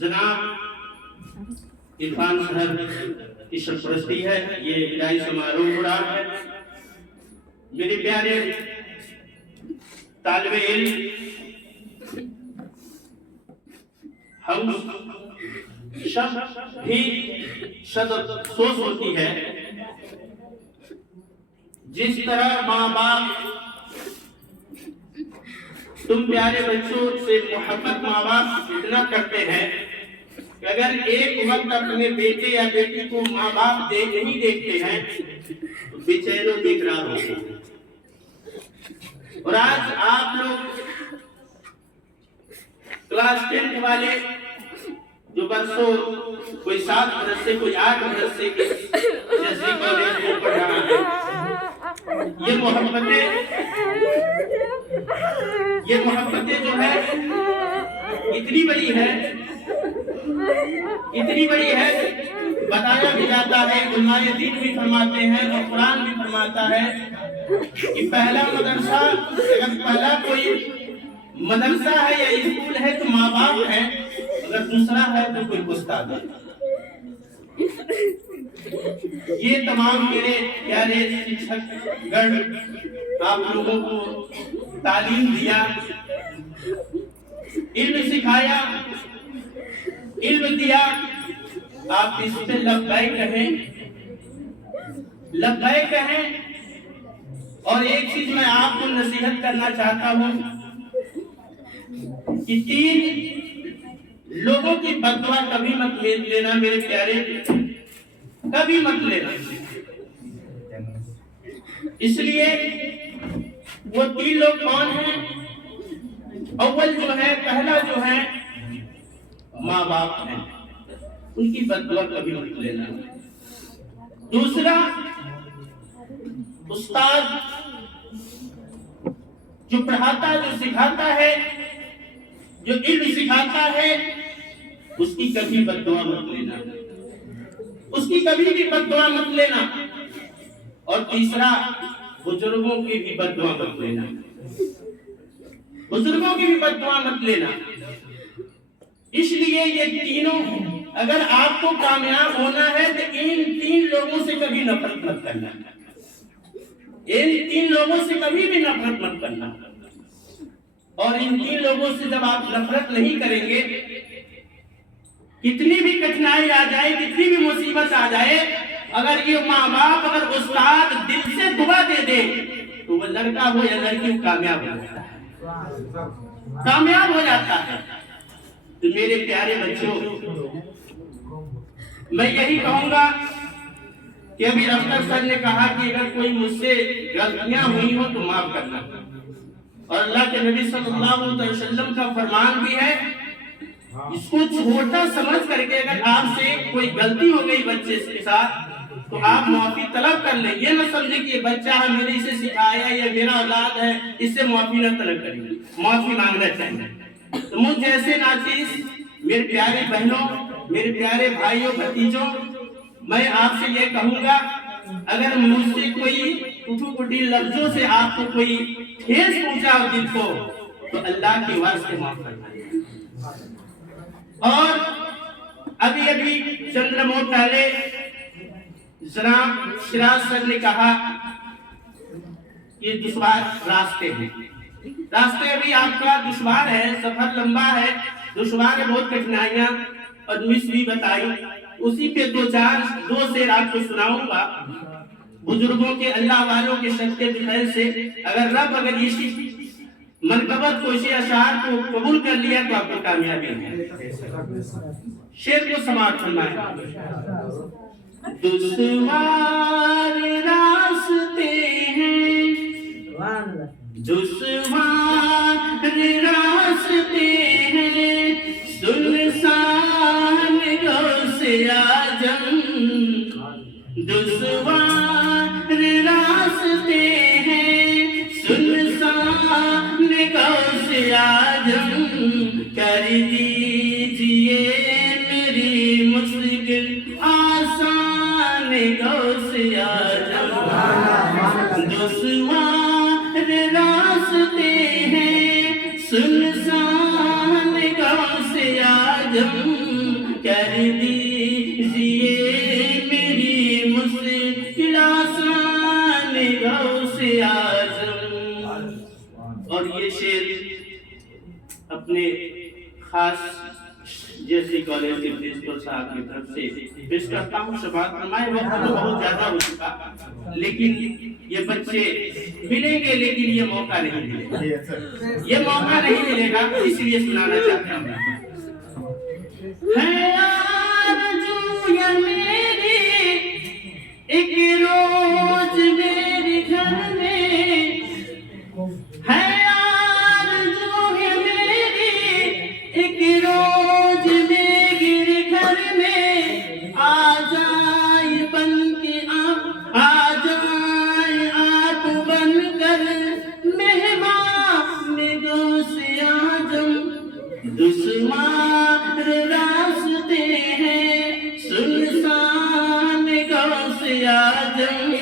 जनाब इरफान साहब की सरपरस्ती है ये विदाई समारोह हो रहा है। मेरे प्यारे तालिबे इल्म, हम सब भी सद अफसोस होती है जिस तरह माँ बाप तुम प्यारे बच्चों से मोहब्बत माँ बाप इतना करते हैं कि अगर एक वक्त अपने बेटे या बेटी को माँ बाप नहीं देखते हैं तो बेचैनों बेकरार होते हैं। और आज आप लोग क्लास 10 वाले जो बरसों कोई 7 बरस से कोई 8 बरस से जैसे कॉलेज में पढ़ रहा है, ये मोहब्बतें जो है इतनी बड़ी है बताया भी जाता है, उलमाए दीन भी फरमाते हैं और कुरान भी फरमाता है कि पहला मदरसा, अगर पहला कोई मदरसा है या स्कूल है तो माँ बाप है, अगर दूसरा है तो कोई उस्ताद है। ये तमाम मेरे प्यारे शिक्षक गण आप लोगों को तालीम दिया, इल्म सिखाया, इल्म दिया, आप इस पे लब्बैक कहें। और एक चीज मैं आपको नसीहत करना चाहता हूं कि 3 लोगों की बददुआ कभी मत लेना मेरे प्यारे, कभी मत लेना। इसलिए वो 3 लोग कौन हैं? अव्वल जो है, पहला जो है माँ बाप है, उनकी बददुआ कभी मत लेना। दूसरा उस्ताद जो पढ़ाता, जो सिखाता है, जो इल्म सिखाता है, उसकी कभी बददुआ मत लेना, उसकी कभी भी बददुआ मत लेना। और तीसरा बुजुर्गों की भी बददुआ मत लेना, बुजुर्गों की भी बददुआ मत लेना। इसलिए ये तीनों, अगर आपको कामयाब होना है तो इन 3 लोगों से कभी नफरत मत करना, इन 3 लोगों से कभी भी नफरत मत करना। और इन 3 लोगों से जब आप नफरत नहीं करेंगे, कितनी भी कठिनाई आ जाए, कितनी भी मुसीबत आ जाए, अगर ये माँ बाप, अगर उस्ताद दिल से दुआ दे दे तो वो लड़का हो या लड़की कामयाब हो जाता है, कामयाब हो जाता है। तो मेरे प्यारे बच्चों, मैं यही कहूंगा कि अभी अफ्तर सर ने कहा कि अगर कोई मुझसे गलतियां हुई हो तो माफ करना, और अल्लाह के नबी सल्लल्लाहु अलैहि वसल्लम का फरमान भी है, इसको छोटा समझ करके अगर आपसे कोई गलती हो गई बच्चे के साथ तो आप माफी तलब कर लें। ये न समझे कि ये बच्चा है, मैंने इसे सिखाया, ये मेरा औलाद है, इससे माफी न तलब करेंगे, माफी मांगना चाहिए। तो मुझ जैसे नाचीज मेरे प्यारे बहनों, मेरे प्यारे भाइयों, भतीजों, मैं आपसे ये कहूंगा, अगर मुझसे कोई टूटी लफ्जों से आपको कोई ठेस पहुंचा हो दिल को, तो अल्लाह के वास्ते माफ करना। और अभी चंद लम्हों पहले जनाब सिराज सर ने कहा ये दुश्वार रास्ते हैं, रास्ते अभी आपका दुश्वार है, सफर लंबा है, दुश्वार है, बहुत कठिनाइयां और मिस भी बताई। उसी पे 2 शेर आपको सुनाऊंगा बुजुर्गों के, अल्लाह वालों के सदके खैर से। अगर इसी मनकबत को, इसे अशार को कबूल कर लिया तो आपको कामयाबी है। शेर को समाप्त करना है। दुश्वार रास्ते हैं, दुश्वार रास्ते हैं, सुनसान गौसे आजम, दुश्वार रास्ते हैं, सुनसान गौसे आजम, कर दीजिए मेरी मुश्किल आसान गौसे आजम। दुश्वार रास्ते हैं, सुनसान गौसे आजम, कर दीजिए मेरी मुश्किल आसान गौसे आजम। और ये शेर अपने खास जैसे कॉलेज के प्रिंसिपल साहब की तरफ से पेश करता हूँ। शबात फरमाए, वक्त तो बहुत ज्यादा हो चुका, लेकिन ये बच्चे मिलेंगे लेकिन ये मौका नहीं मिलेगा, ये मौका नहीं मिलेगा, इसलिए सुनाना चाहता हूँ। है आरज़ू ये मेरी एक रोज मेरे घर में, है आरज़ू ये मेरी एक रोज मेरे घर में, आ जाए बन के आप, आ जाए आप बनकर मेहमान गौसे आजम। दुश्मन रास्ते हैं सुनसान गौसे आजम,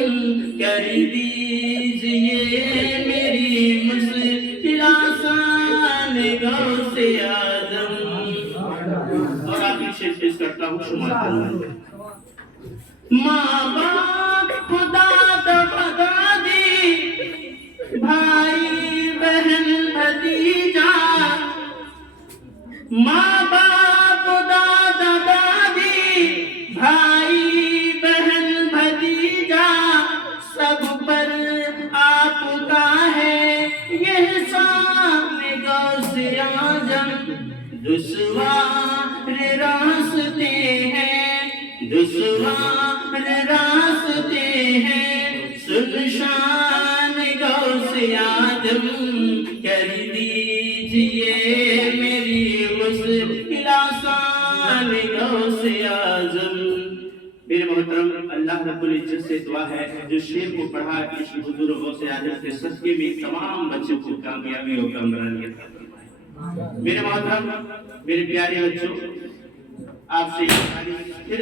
कर दीजिए मेरी मुश्किल आसान गौसे आजम। और आखिरी शेर पेश करता हूँ, शुमार फरमाइए। माँ बाप दादा दादी भाई बहन भतीजा, माँ बाप दादा दादी भाई बहन भतीजा, सब पर आपका है यह शान गौसे आजम। दुश्वार रास्ते हैं, दुश्वार रास्ते हैं सुनशान गौसे आजम, कर दीजिए मेरी मुश्किल आसान गौसे आजम। मेरे मोहतरम, अल्लाह रब्बुल इज्जत से दुआ है जो शेर को पढ़ा इस हुजूर गौसे आजम के सदके में तमाम बच्चों को कामयाबी और कामरानी अता फरमाए। मेरे मोहतरम, मेरे प्यारे बच्चों, आपसे फिर